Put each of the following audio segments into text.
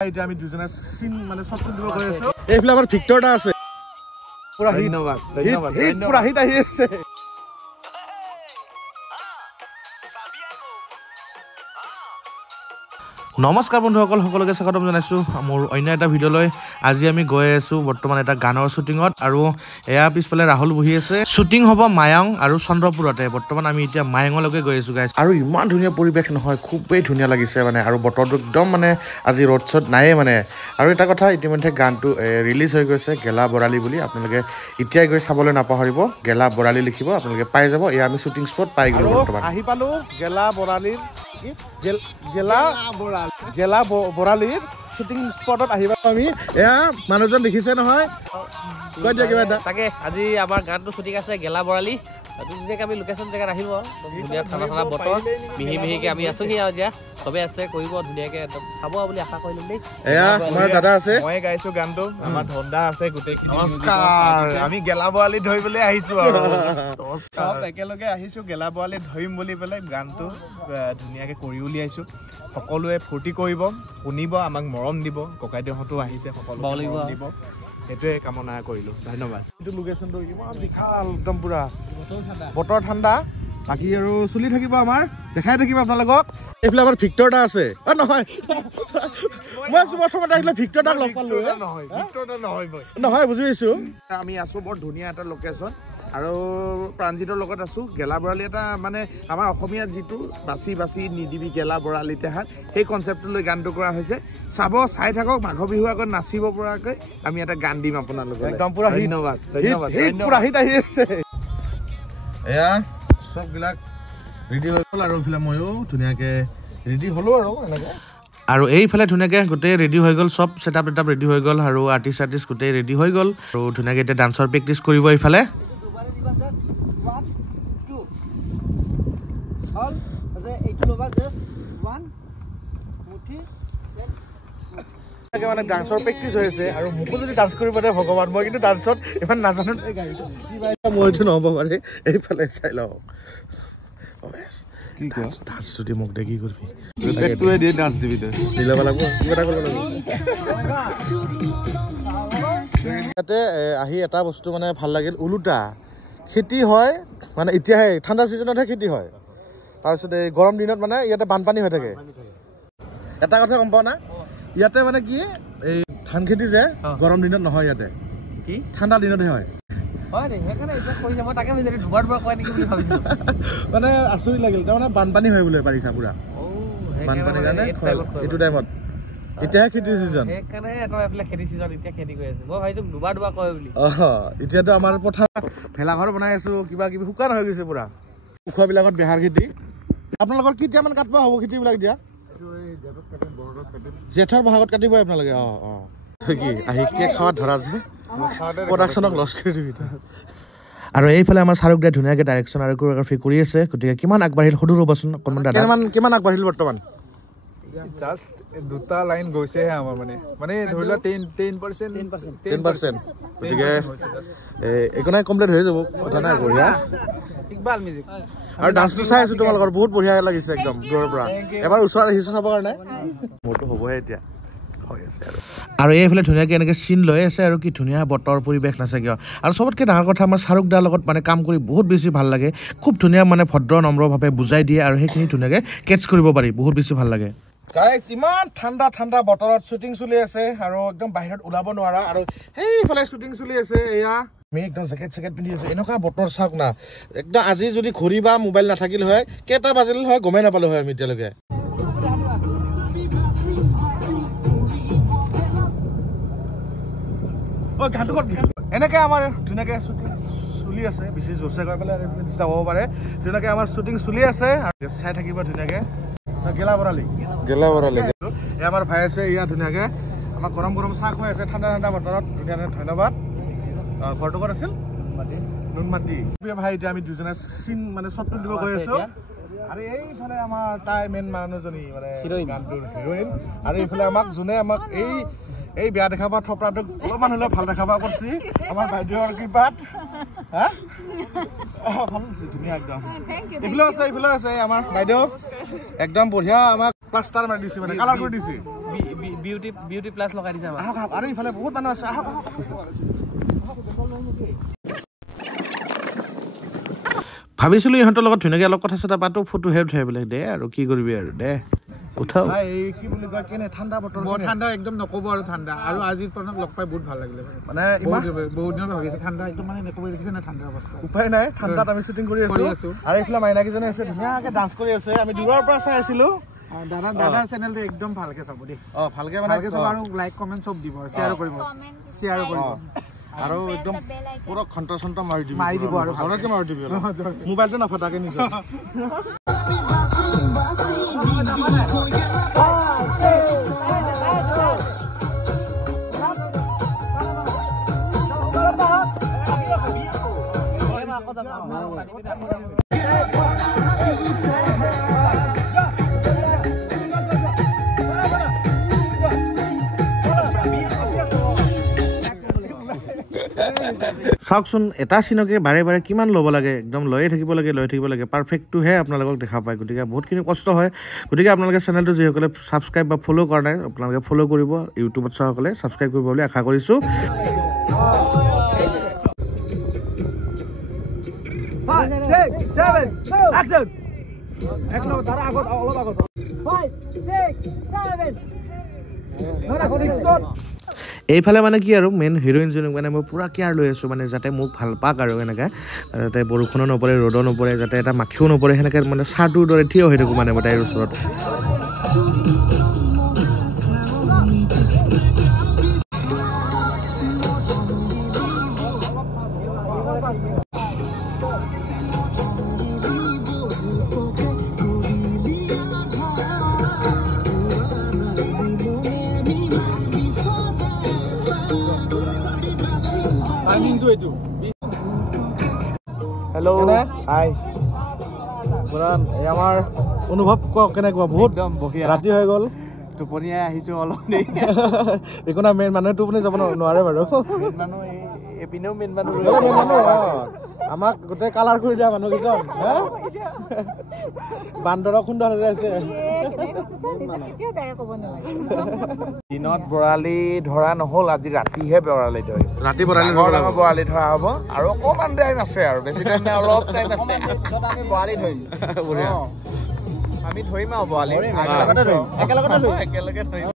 এতিয়া আমি দুজনে সিন মানে সবটো দিব গৈ আছো এইফালে আমাৰ ভিক্টৰটা আছে পুৰা ধন্যবাদ পুৰা হিট আহি আছে নমস্কাৰ বন্ধুসকল সকলোকে স্বাগতম জনাইছো মোৰ অন্য এটা ভিডিঅলৈ আজি আমি গৈ আছো বৰ্তমান এটা গানৰ শুটিংত আৰু এয়া পিছফালে ৰাহুল বহি আছে শুটিং হ'ব মায়ং আৰু চন্দ্ৰপুৰতে বৰ্তমান আমি এতিয়া মায়ংলৈকে গৈ আছো গাইস আৰু ইমান ধুনীয়া পৰিবেশ নহয় খুবেই ধুনীয়া লাগিছে মানে আৰু বতৰটো একদম মানে আজি ৰ'দ চ'দ নাইয়ে মানে আৰু এটা কথা ইতিমধ্যে গানটো ৰিলিজ হৈ গৈছে গেলা বৰালি বুলি আপোনালোকে এতিয়াই গৈ চাবলৈ নাপাহৰিব গেলা বৰালি লিখিব আপোনালোকে পাই যাব এয়া আমি শুটিং স্পট পাই গলো বৰ্তমান আহি পালো গেলা বৰালিৰ গেলা বৰালিৰ শুটিং স্পটত আহিবা আমি এয়া মানুহজন দেখিছে নহয় কৈ দিয়া কিবা এটা তাকে আজি আমাৰ গানটো শুটিং আছে গেলা বৰালি ধুনীয়াকৈ আমি লোকেশ্যন জেগাত আহিব ধুনীয়া ঠাণ্ডা ঠাণ্ডা বতৰ মিহি মিহিকৈ আমি আছোহি আৰু এতিয়া চবে আছে কৰিব ধুনীয়াকৈ একদম চাব বুলি আশা কৰিলোঁ দেই এয়া আমাৰ দাদা আছে মই গাইছো গানটো আমাৰ ধন্দা আছে গোটেইখিনি নমস্কাৰ আমি গেলা বৰালি ধৰিবলৈ আহিছো আৰু সব একেলগে আহিছো গেলা বৰালি ধৰিম বুলি পেলাই গানটো ধুনীয়াকৈ কৰি উলিয়াইছো সকলোৱে ফূৰ্তি কৰিব শুনিব আমাক মৰম দিব ককাইদেউহঁতো আহিছে সকলো মৰম দিব সেইটোৱে কামনা কৰিলো ধন্যবাদ এইটো লোকেশ্যনটো ইমান বিশাল একদম পুৰা বতৰ ঠাণ্ডা বাকী আৰু চলি থাকিব আমাৰ দেখাই থাকিব আপোনালোকক এইফালে আমাৰ ভিক্টৰটা আছে নহয় মই প্ৰথমতে আহিলে ভিক্টৰটাক লগ পালো নহয় বুজি পাইছো আমি আছো বৰ ধুনীয়া এটা লোকেশ্যন আৰু প্ৰাঞ্জিতৰ লগত আছো গেলা বৰালি এটা মানে আমাৰ অসমীয়াত যিটো বাছি বাছি নিদিবি গেলা বৰালি তেহাত সেই কনচেপ্টটো লৈ গানটো কৰা হৈছে চাব চাই থাকক মাঘ বিহু আগত নাচিব পৰাকৈ আমি এটা গান দিম আপোনালোকক একদম পুৰা ধন্যবাদ পুৰা হিট আহি আছে এয়া সববিলাক ৰেডি হৈ গ'ল আৰু এইফালে ময়ো ধুনীয়াকৈ ৰেডি হ'লো আৰু এনেকৈ আৰু এইফালে ধুনীয়াকৈ গোটেই ৰেডি হৈ গ'ল চব ছেটআপ ৰেডি হৈ গ'ল আৰু আৰ্টিষ্ট গোটেই ৰেডি হৈ গ'ল আৰু ধুনীয়াকৈ এতিয়া ডান্সৰ প্ৰেক্টিচ কৰিব এইফালে মানে ডান্সৰ প্ৰেক্টিচ হৈ আছে আৰু মোকো যদি ডান্স কৰিব পাৰে ভগৱান মই কিন্তু ডান্সত ইমান নাজানো মইতো নহ'ব পাৰে এইফালে চাই লওঁ ডান্স যদি মোক দে কি কৰিবি ইয়াতে আহি এটা বস্তু মানে ভাল লাগিল ওলোটা খেতি হয় মানে এতিয়াহে ঠাণ্ডা ছিজনতহে খেতি হয় তাৰপিছত এই গৰম দিনত মানে ইয়াতে বানপানী হৈ থাকে এটা কথা গম পাওঁ না ইয়াতে মানে কি এই ধান খেতি যে গৰম দিনত নহয় ইয়াতে কি ঠাণ্ডা দিনতহে হয় মানে আচৰিত লাগিল তাৰমানে বানপানী হয় বোলে বাৰিষা পুৰা বানপানীৰ কাৰণে এইটো টাইমত এতিয়াহে খেতিৰ ছিজন এতিয়াতো আমাৰ পথাৰ ভেলাঘৰ বনাই আছো কিবা কিবি শুকান হৈ গৈছে পুৰা ওখবিলাকত বেহাৰ খেতি আপোনালোকৰ কেতিয়ামান কাটব হ'ব খেতিবিলাক এতিয়া জেঠৰ বহাগত কাটিব আপোনালোকে কি আহি কেক খাৱাত ধৰা যে প্ৰডাকশ্যনক লছ কৰি দিবি আৰু এইফালে আমাৰ শাহৰুখ দাই ধুনীয়াকৈ ডাইৰেকশ্যন আৰু কোৰিঅ'গ্ৰাফি কৰি আছে গতিকে কিমান আগবাঢ়িল সুধো ৰ'বচোন অকণমান দাদা কিমান আগবাঢ়িল বৰ্তমান জাষ্ট দুটা লাইন গৈছেহে আমাৰ মানে ধৰি লোৱা 10% গতিকে একো নাই কমপ্লিট হৈ যাব কথা নাই বঢ়িয়া আৰু ডান্সটো চাই আছো তোমালোকৰ বহুত বঢ়িয়া লাগিছে একদম দূৰৰ পৰা এবাৰ ওচৰত আহিছো চাবৰ কাৰণে মোৰতো হ'বহে এতিয়া আৰু এইফালে ধুনীয়াকৈ এনেকৈ চিন লৈ আছে আৰু কি ধুনীয়া বতৰ পৰিৱেশ নাছে কিয় আৰু চবতকৈ ডাঙৰ কথা আমাৰ শাহৰুখ দাৰ লগত মানে কাম কৰি বহুত বেছি ভাল লাগে খুব ধুনীয়া মানে ভদ্ৰ নম্ৰভাৱে বুজাই দিয়ে আৰু সেইখিনি ধুনীয়াকৈ কেটচ কৰিব পাৰি বহুত বেছি ভাল লাগে গাইজ ইমান ঠাণ্ডা বতৰত শ্বুটিং চলি আছে আৰু একদম বাহিৰত ওলাব নোৱাৰা আৰু সেইফালে শ্বুটিং চলি আছে এয়া আমি একদম জেকেট পিন্ধি আছো এনেকুৱা বতৰ চাওক না একদম আজি যদি ঘড়ী বা মোবাইল নাথাকিল হয় কেইটা বাজিল হয় গমেই নাপালো হয় আমি এতিয়ালৈকে এনেকৈ আমাৰ ধুনীয়াকৈ শ্বুটিং চলি আছে বেছি জোৰছে গৈ পেলাই ডিষ্টাৰ্ব হ'ব পাৰে ধুনীয়াকৈ আমাৰ শ্বুটিং চলি আছে আৰু চাই থাকিব ধুনীয়াকৈ গেলা বৰালি আমাৰ ভাই আছে ইয়াত ধুনীয়াকৈ আমাক গৰম চাহ খুৱাই আছে ঠাণ্ডা বতৰত ধুনীয়াকৈ ধন্যবাদ ঘৰটো ক'ত আছিল নুনমাটি ভাই এতিয়া আমি দুজনে চিন মানে শ্বটটো দিব গৈ আছো আৰু এইফালে আমাৰ তাই মেইন মানুহজনী মানে গানটোৰ হিৰইন আৰু এইফালে আমাক যোনে আমাক এই বেয়া দেখা পোৱা থপৰাটোক অলপমান হ'লেও ভাল দেখা পোৱা কৰিছে আমাৰ বাইদেউৰ কৃপাত ভাল ধুনীয়া একদম এইফালেও আছে আমাৰ বাইদেউ একদম বঢ়িয়া আমাক প্লাষ্টাৰ মাৰি দিছে মানে কালাৰ কৰি দিছে বিউটি প্লাছ লগাই দিছে আমাক আহক আৰু ইফালে বহুত মানুহ আছে আহক ভাবিছিলো ইহঁতৰ লগত ধুনীয়াকৈ অলপ কথা চথা পাতো ফটোহে উঠাই বোলে দে আৰু কি কৰিবি আৰু দে উঠাও কি বুলি কয় কেনে ঠাণ্ডা বতৰ বৰ ঠাণ্ডা একদম নক'ব আৰু ঠাণ্ডা আৰু আজিৰ পৰা লগ পাই বহুত ভাল লাগিলে মানে বহুত দিনত ভাবিছে ঠাণ্ডা একদম মানে নক'ব দেখিছে না ঠাণ্ডাৰ অৱস্থা উপায় নাই ঠাণ্ডাত আমি শ্বুটিং কৰি আছো আৰু এইফালে মাইনাকেইজনী আছে ধুনীয়াকৈ ডান্স কৰি আছে আমি দূৰৰ পৰা চাই আছিলো দাদাৰ চেনেলটো একদম ভালকে চাব দেই ভালকে চাব আৰু লাইক কমেণ্ট চব দিব শ্বেয়াৰ কৰিব আৰু একদম পুৰা ঘণ্টা চণ্টা মাৰি দিব আৰু ভালকে মাৰি দিবি মোবাইলটো নাফাটাকে নিজৰ চাওকচোন এটা চিনকে বাৰে বাৰে কিমান ল'ব লাগে একদম লৈয়ে থাকিব লাগে পাৰফেক্টটোহে আপোনালোকক দেখা পায় গতিকে বহুতখিনি কষ্ট হয় গতিকে আপোনালোকে চেনেলটো যিসকলে ছাবস্ক্ৰাইব বা ফ'ল' কৰা নাই আপোনালোকে ফ'ল' কৰিব ইউটিউবত চোৱাসকলে ছাবস্ক্ৰাইব কৰিব বুলি আশা কৰিছোঁ এইফালে মানে কি আৰু মেইন হিৰইনজনীক মানে মই পুৰা কেয়াৰ লৈ আছোঁ মানে যাতে মোক ভাল পাক আৰু এনেকৈ যাতে বৰষুণো নপৰে ৰ'দো নপৰে যাতে এটা মাখিও নপৰে সেনেকৈ মানে চাহটোৰ দৰে থিয় হৈ থাকোঁ মানে মই তাইৰ ওচৰত হেল্ল' হাই আমাৰ অনুভৱ কওক কেনেকুৱা বহুত ৰাতি হৈ গ'ল টোপনিয়াই আহিছোঁ অলপ দেৰি একো নাই মেইন মানুহে টোপনি যাব নোৱাৰে বাৰু এপিনেও মেইন মানুহ আমাক গোটেই কালাৰ কৰি দিয়া মানুহকেইজন বান্দৰৰ খুন্দা হৈ আছে দিনত বৰালি ধৰা নহ'ল আজি ৰাতিহে বৰালি ধৰে ৰাতি ডাঙৰ বৰালি ধৰা হ'ব আৰু অকণমান টাইম আছে আৰু বেছি টাইম নাই অলপ টাইম আছে আমি বৰালি ধৰিম আমি ধৰিম আৰু বৰালি একেলগে ধৰিম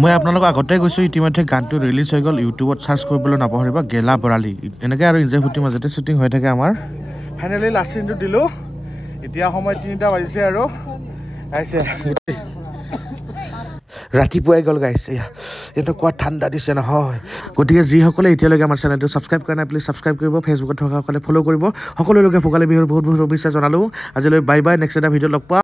মই আপোনালোকক আগতে কৈছোঁ ইতিমধ্যে গানটো ৰিলিজ হৈ গ'ল ইউটিউবত চাৰ্চ কৰিবলৈ নাপাহৰিব গেলা বৰালি এনেকৈ আৰু ইঞ্জয় ফূৰ্তি মাজতে শ্বুটিং হৈ থাকে আমাৰ ফাইনেলি লাষ্ট চিনটো দিলোঁ এতিয়া সময় 3টা বাজিছে আৰু আহিছে ৰাতিপুৱাই গ'ল গাইছে এনেকুৱা ঠাণ্ডা দিছে নহয় গতিকে যিসকলে এতিয়ালৈকে আমাৰ চেনেলটো ছাবস্ক্ৰাইব কৰা নাই প্লিজ ছাবস্ক্ৰাইব কৰিব ফেচবুকত থকাসকলে ফ'ল' কৰিব সকলো লোকে ভোগালী বিহুৰ বহুত বহুত শুভেচ্ছা জনালোঁ আজিলৈ বাই বাই নেক্সট এটা ভিডিঅ' লগ পোৱা